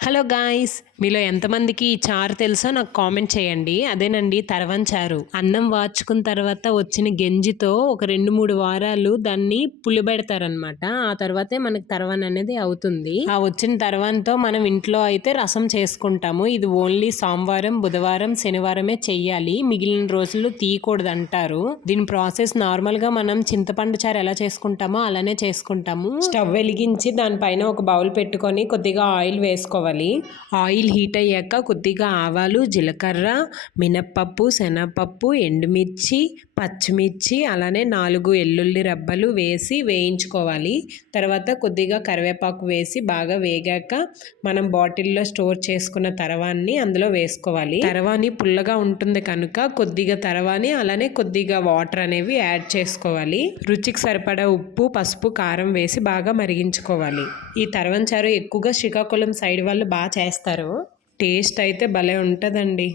Hello guys, మీలో ఎంతమందికి ఈ చారు తెలుసో నాకు కామెంట్ చేయండి. అదేనండి తరవం చారు. అన్నం వార్చుకున్న తర్వాత వచ్చిన గెంజితో ఒక 2-3 వారాలు దాన్ని పులిబెడతారనమాట. ఆ తర్వాతే మనకి తరవన్ అనేది అవుతుంది. ఆ వచ్చిన తర్వాన్తో మనం ఇంట్లో అయితే రసం చేసుకుంటాము. ఇది ఓన్లీ సోమవారం, బుధవారం, శనివారమే చెయ్యాలి. మిగిలిన రోజులు తీయకూడదు అంటారు. దీని ప్రాసెస్ నార్మల్ గా మనం చింతపండు చారు ఎలా చేసుకుంటామో అలానే చేసుకుంటాము. స్టవ్ వెలిగించి దానిపైన ఒక బౌల్ పెట్టుకొని కొద్దిగా ఆయిల్ వేసుకోవాలి. ఆయిల్ హీట్ అయ్యాక కొద్దిగా ఆవాలు, జీలకర్ర, మినప్పప్పు, శనగపప్పు, ఎండుమిర్చి, పచ్చిమిర్చి, అలానే 4 ఎల్లుల్లి రెబ్బలు వేసి వేయించుకోవాలి. తర్వాత కొద్దిగా కరివేపాకు వేసి బాగా వేగాక మనం బాటిల్లో స్టోర్ చేసుకున్న తరవాన్ని అందులో వేసుకోవాలి. తరవాని పుల్లగా ఉంటుంది కనుక కొద్దిగా తరవాని అలానే కొద్దిగా వాటర్ అనేవి యాడ్ చేసుకోవాలి. రుచికి సరిపడా ఉప్పు, పసుపు, కారం వేసి బాగా మరిగించుకోవాలి. ఈ తరవం చారు ఎక్కువగా శ్రీకాకుళం సైడ్ వాళ్ళు బాగా చేస్తారు. టేస్ట్ అయితే భలే ఉంటుందండి.